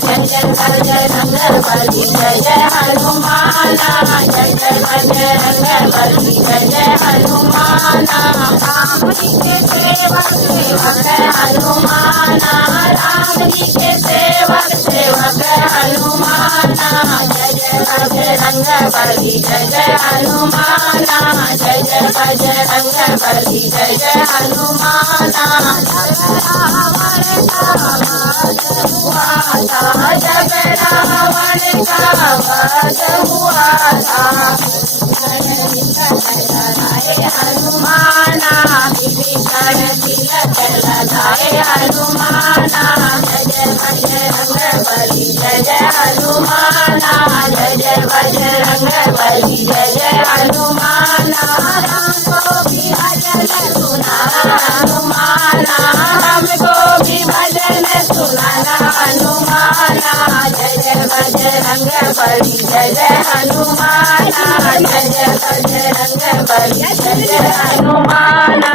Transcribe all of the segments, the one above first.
जय जय बजरंग बली जय जय हनुमान जय जय बजरंग बली जय जय हनुमान राम जी के सेवक सेवक हनुमान राम जी के सेवक सेवक हनुमान जय जय बजरंग बली जय जय हनुमान जय जय बजरंग बली जय जय हनुमान जब रावण का वध हुआ था हनुमाना विभीषण तिलक लगाए हनुमाना जय जय बजरंग बली जय जय हनुमाना जय जय बजरंग बली जय जय हनुमाना हमको भी भजन सुनाना हनुमाना हमको भी भजन सुनाना हनुमाना जय जय बजरंग बली जय जय हनुमाना जय जय बजरंग बली जय जय हनुमाना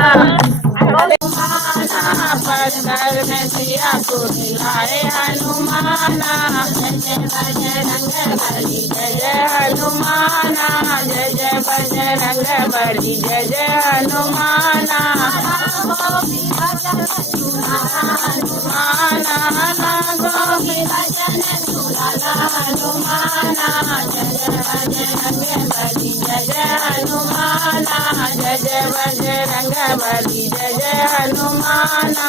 पत्थर में सिया को दिलाए हनुमाना जय जय बजरंग बली जय जय हनुमाना जय जय बजरंग बली जय जय हनुमाना गोपी भजन सुनाना हनुमाना गोपी भजन सुनाना हनुमाना जय जय बजरंग बली जय जय हनुमाना जय जय बजरंग बली जय जय हनुमाना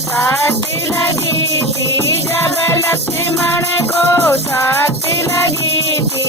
साथी लगी थी जब लक्ष्मण को साथी लगी थी